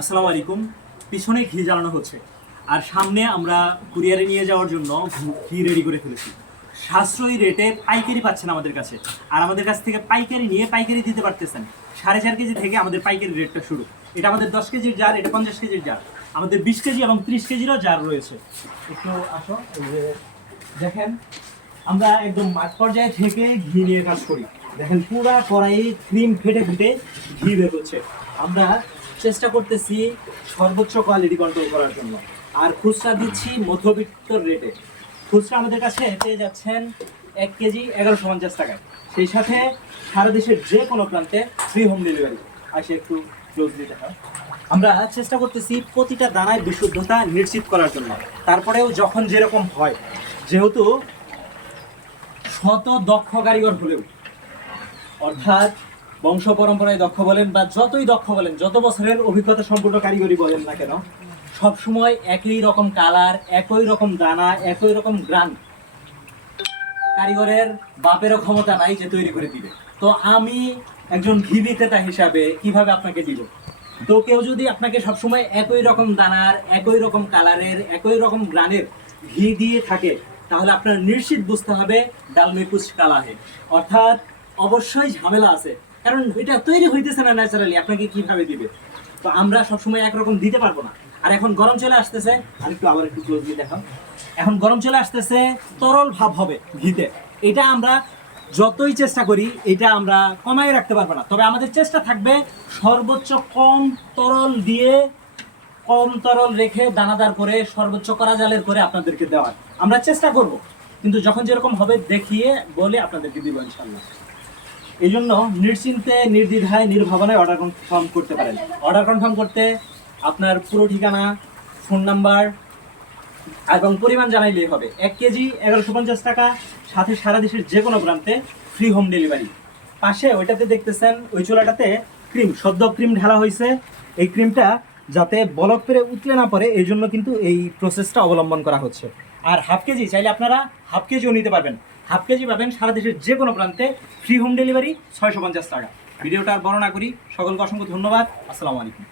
আসসালামু আলাইকুম। পিছনে ঘি জ্বালানো হচ্ছে আর সামনে আমরা কুরিয়ারে নিয়ে যাওয়ার জন্য ঘি রেডি করে ফেলেছি। সাশ্রয়ী রেটে পাইকারি পাচ্ছেন আমাদের কাছে, আর আমাদের কাছ থেকে পাইকারি নিয়ে পাইকারি দিতে পারতেছেন। 4.5 কেজি থেকে আমাদের পাইকারি রেটটা শুরু। এটা আমাদের 10 কেজির জার, এটা 50 কেজির জার, আমাদের 20 কেজি এবং 30 কেজিরও জার রয়েছে। একটু আসো, এই যে দেখেন, আমরা একদম মাঠ পর্যায়ে থেকে ঘি নিয়ে কাজ করি। দেখেন পুরা কড়াইয়ে ক্রিম ফেটে ফেটে ঘি বের হচ্ছে। আমরা চেষ্টা করতেছি সর্বোচ্চ কোয়ালিটি কন্ট্রোল করার জন্য, আর খুচরা দিচ্ছি মধ্যবিত্ত রেটে। খুচরা আমাদের কাছে পেয়ে যাচ্ছেন 1 কেজি 1150 টাকায়, সেই সাথে সারা দেশের যে কোনো প্রান্তে ফ্রি হোম ডেলিভারি। আসে একটু ক্লোজলি দেখা। আমরা চেষ্টা করতেছি প্রতিটা দানায় বিশুদ্ধতা নিশ্চিত করার জন্য। তারপরেও যখন যেরকম হয়, যেহেতু শত দক্ষ কারিগর হলেও, অর্থাৎ বংশ পরম্পরায় দক্ষ বলেন বা যতই দক্ষ বলেন, যত বছরের অভিজ্ঞতা সম্পূর্ণ কারিগরি বলেন না কেন, সব সময় একই রকম কালার, একই রকম দানা, একই রকম গ্রান কারিগরের বাপেরও ক্ষমতা নাই যে তৈরি করে দিবে। তো আমি একজন ঘি বিক্রেতা হিসাবে কিভাবে আপনাকে দিব? তো কেউ যদি আপনাকে সবসময় একই রকম দানার, একই রকম কালারের, একই রকম গ্রানের ঘি দিয়ে থাকে, তাহলে আপনার নিশ্চিত বুঝতে হবে ডাল মে কুছ কালা হে, অর্থাৎ অবশ্যই ঝামেলা আছে। কারণ এটা তৈরি হইতেছে না ন্যাচারালি, আপনাকে কিভাবে দিবে? তো আমরা সবসময় একরকম দিতে পারবো না। আর এখন গরম চলে আসতেছে, আবার একটু ক্লোজলি দেখাও। এখন গরম চলে আসতেছে, তরল ভাব হবে ঘিতে। এটা আমরা যতই চেষ্টা করি, এটা আমরা কমায় রাখতে পারবো না। তবে আমাদের চেষ্টা থাকবে সর্বোচ্চ কম তরল দিয়ে, কম তরল রেখে দানাদার করে, সর্বোচ্চ করা জালের করে আপনাদেরকে দেওয়ার আমরা চেষ্টা করব। কিন্তু যখন যেরকম হবে দেখিয়ে বলে আপনাদেরকে দিব ইনশাল্লাহ। এই জন্য নিশ্চিন্তে, নির্দ্বিধায়, নির্ভাবনায় অর্ডার কনফার্ম করতে পারেন। অর্ডার কনফার্ম করতে আপনার পুরো ঠিকানা, ফোন নাম্বার এবং পরিমাণ জানাইলেই হবে। 1 কেজি 1150 টাকা, সাথে সারা দেশের যে কোনো প্রান্তে ফ্রি হোম ডেলিভারি। পাশে ওইটাতে দেখতেছেন, ওই চুলাটাতে ক্রিম, সদ্য ক্রিম ঢালা হয়েছে। এই ক্রিমটা যাতে বলক পেরে উতলে না পড়ে, এই জন্য কিন্তু এই প্রসেসটা অবলম্বন করা হচ্ছে। আর হাফ কেজি চাইলে আপনারা হাফ কেজিও নিতে পারবেন। হাফ কেজি পাবেন সারা দেশের যে কোনো প্রান্তে, ফ্রি হোম ডেলিভারি, 650 টাকা। ভিডিওটা আর বড় না করি, সকলকে অসংখ্য ধন্যবাদ। আসসালামু আলাইকুম।